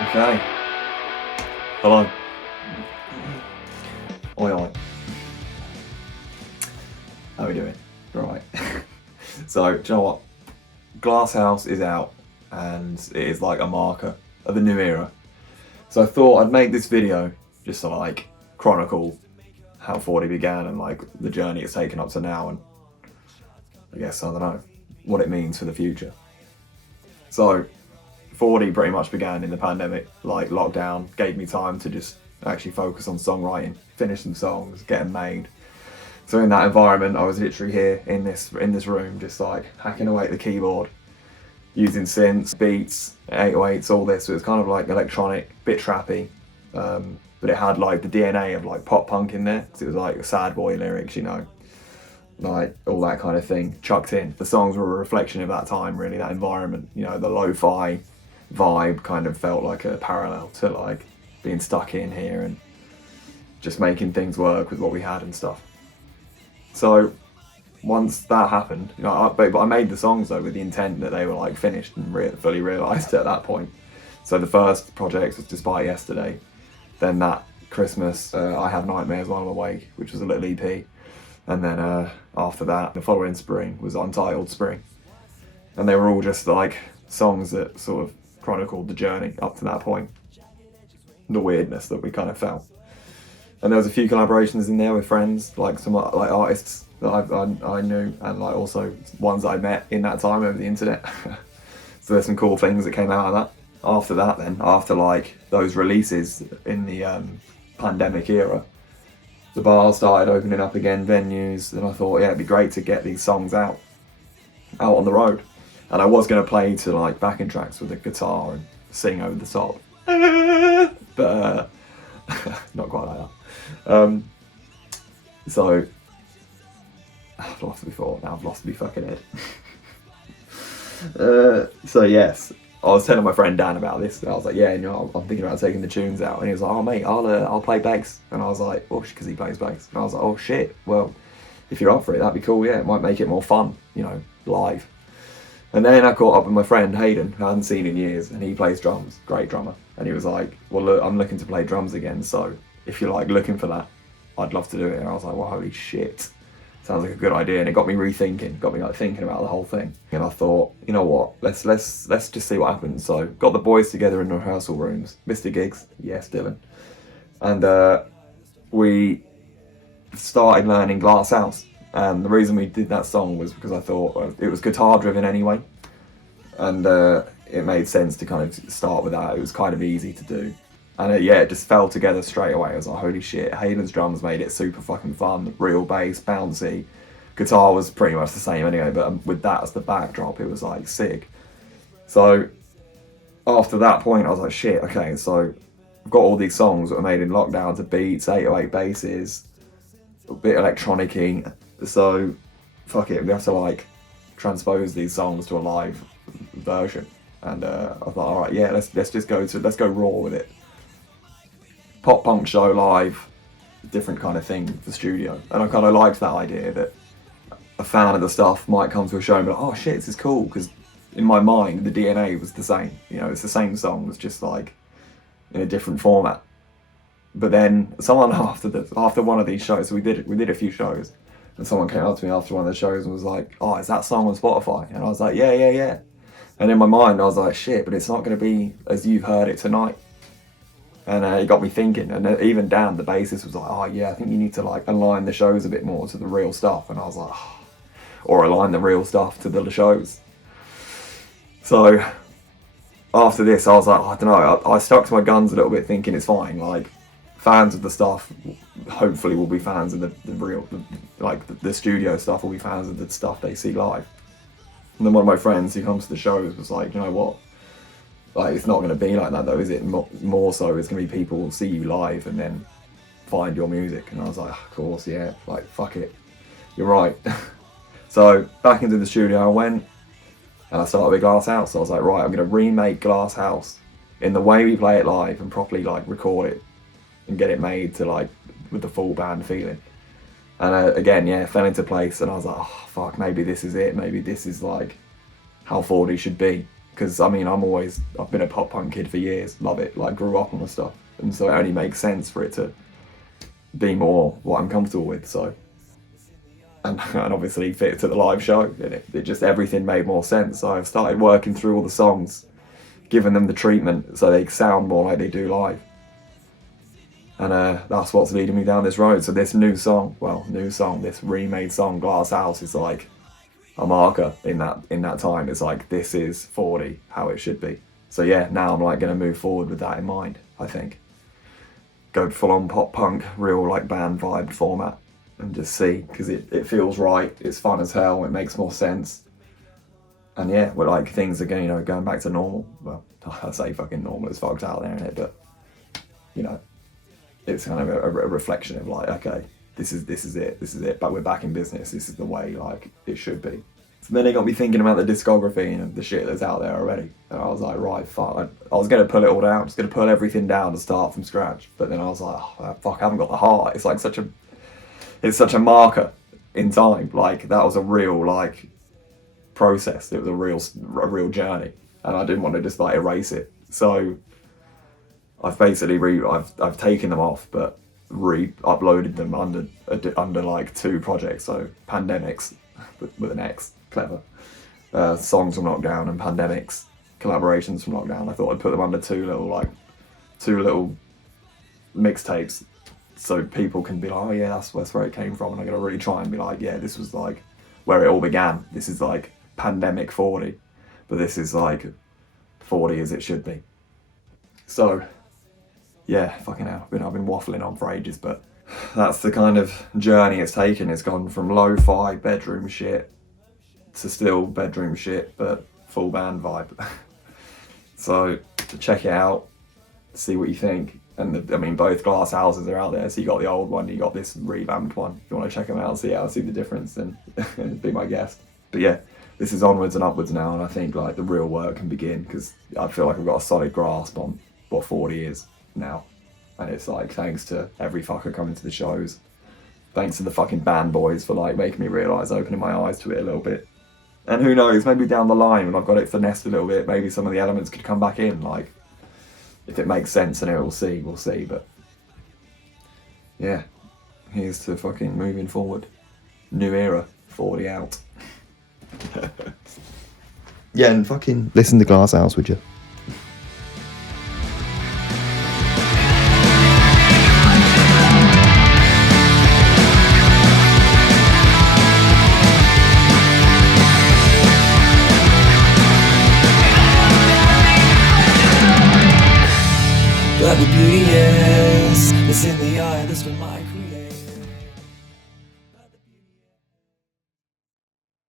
Okay. Hello. Oi oi. How are we doing? Right. So, do you know what? Glass House is out and it is like a marker of the new era. So I thought I'd make this video just to like chronicle how Fordë began and like the journey it's taken up to now, and I guess, I don't know, what it means for the future. So Fordë pretty much began in the pandemic, like lockdown gave me time to just actually focus on songwriting, finish some songs, get them made. So in that environment, I was literally here in this room, just like hacking away at the keyboard, using synths, beats, 808s, all this. So it was kind of like electronic, bit trappy, but it had like the DNA of like pop punk in there, because it was like sad boy lyrics, you know, like all that kind of thing chucked in. The songs were a reflection of that time, really, that environment. You know, the lo-fi vibe kind of felt like a parallel to like being stuck in here and just making things work with what we had and stuff. So once that happened, you know, but I made the songs though with the intent that they were like finished and fully realised at that point. So the first project was Despite Yesterday. Then that Christmas, I Have Nightmares While I'm Awake, which was a little EP. And then after that, the following spring was Untitled Spring. And they were all just like songs that sort of chronicled the journey up to that point. The weirdness that we kind of felt. And there was a few collaborations in there with friends, like some like artists that I knew, and like also ones I met in that time over the internet. So there's some cool things that came out of that. After that then, after like those releases in the pandemic era, the bars started opening up again, venues, and I thought, yeah, it'd be great to get these songs out on the road. And I was going to play to like backing tracks with a guitar and sing over the top. But not quite like that. So I've lost my thought now. I've lost my fucking head. So yes, I was telling my friend Dan about this. I was like, yeah, you know, I'm thinking about taking the tunes out, and he was like, oh mate, I'll play bass. And I was like, oh, because he plays bass. And I was like, oh shit, well, if you're up for it, that'd be cool. Yeah, it might make it more fun, you know, live. And then I caught up with my friend Hayden, who I hadn't seen in years, and he plays drums, great drummer. And he was like, well look, I'm looking to play drums again, so if you're like looking for that, I'd love to do it. And I was like, well, holy shit, sounds like a good idea. And it got me rethinking, got me like thinking about the whole thing. And I thought, you know what, let's just see what happens. So got the boys together in the rehearsal rooms, Mr. Gigs, yes, Dylan. And we started learning Glass House. And the reason we did that song was because I thought it was guitar driven anyway. And it made sense to kind of start with that. It was kind of easy to do. And yeah, it just fell together straight away. I was like, holy shit, Hayden's drums made it super fucking fun. Real bass, bouncy. Guitar was pretty much the same anyway, but with that as the backdrop, it was like sick. So after that point, I was like, shit, okay, so I've got all these songs that were made in lockdown to beats, 808 basses, a bit electronic-y. So fuck it, we have to like transpose these songs to a live version. And I thought, all right, yeah, let's go raw with it. Pop punk show live, different kind of thing for studio. And I kind of liked that idea that a fan of the stuff might come to a show and be like, oh shit, this is cool, because in my mind the DNA was the same. You know, it's the same songs, just like in a different format. But then someone after one of these shows, so we did a few shows, and someone came up to me after one of the shows and was like, oh, is that song on Spotify? And I was like, yeah. And in my mind I was like, shit, but it's not going to be as you've heard it tonight. And it got me thinking, and even Dan, the bassist, was like, oh yeah, I think you need to like align the shows a bit more to the real stuff. And I was like, oh. Or align the real stuff to the shows. So after this I was like, I don't know, I stuck to my guns a little bit, thinking it's fine, like fans of the stuff hopefully will be fans of the real, the studio stuff will be fans of the stuff they see live. And then one of my friends who comes to the shows was like, you know what, like it's not going to be like that though, is it? More so it's going to be people see you live and then find your music. And I was like, of course, yeah, like fuck it, you're right. So back into the studio I went, and I started with Glass House. So I was like, right, I'm going to remake Glass House in the way we play it live and properly like record it and get it made to like with the full band feeling. And again, yeah, fell into place, and I was like, oh fuck, maybe this is it. Maybe this is like how Fordë should be. because I mean I've been a pop punk kid for years, love it, like grew up on the stuff, and so it only makes sense for it to be more what I'm comfortable with. So and obviously fit to the live show, and it just everything made more sense. So I've started working through all the songs, giving them the treatment so they sound more like they do live. And that's what's leading me down this road. So this new song, this remade song, Glass House, is like a marker in that time. It's like, this is Fordë, how it should be. So yeah, now I'm like gonna move forward with that in mind, I think. Go full on pop punk, real like band vibe format, and just see, because it feels right, it's fun as hell, it makes more sense. And yeah, we're like, things are going, going back to normal. Well, I say fucking normal as fuck's out there, innit? But it's kind of a reflection of like, okay, this is it, but we're back in business, this is the way like it should be. So then it got me thinking about the discography and the shit that's out there already, and I was like, right, fuck, I was going to pull it all down, just going to pull everything down to start from scratch, but then I was like, oh, fuck, I haven't got the heart. It's like such a marker in time, like that was a real like process, it was a real journey, and I didn't want to just like erase it. So I've basically I've taken them off, but re-uploaded them under like 2 projects. So Pandemics with an X, clever. Songs from Lockdown and Pandemics, collaborations from Lockdown. I thought I'd put them under two little mixtapes, so people can be like, oh yeah, that's where it came from. And I'm gonna really try and be like, yeah, this was like where it all began. This is like Pandemic Fordë, but this is like Fordë as it should be. So yeah, fucking hell, I've been waffling on for ages, but that's the kind of journey it's taken. It's gone from lo-fi bedroom shit to still bedroom shit, but full band vibe. So check it out, see what you think. And both glass houses are out there. So you got the old one, you got this revamped one. If you want to check them out, see the difference, then be my guest. But yeah, this is onwards and upwards now, and I think like the real work can begin, because I feel like I've got a solid grasp on what Fordë is now. And it's like, thanks to every fucker coming to the shows, thanks to the fucking band boys for like making me realise, opening my eyes to it a little bit. And who knows, maybe down the line when I've got it finessed a little bit, maybe some of the elements could come back in, like if it makes sense, and we'll see. But yeah, here's to fucking moving forward. New era, 40 out. Yeah, and fucking listen to Glass House, would you? But the beauty is, it's in the eye, that's what I create.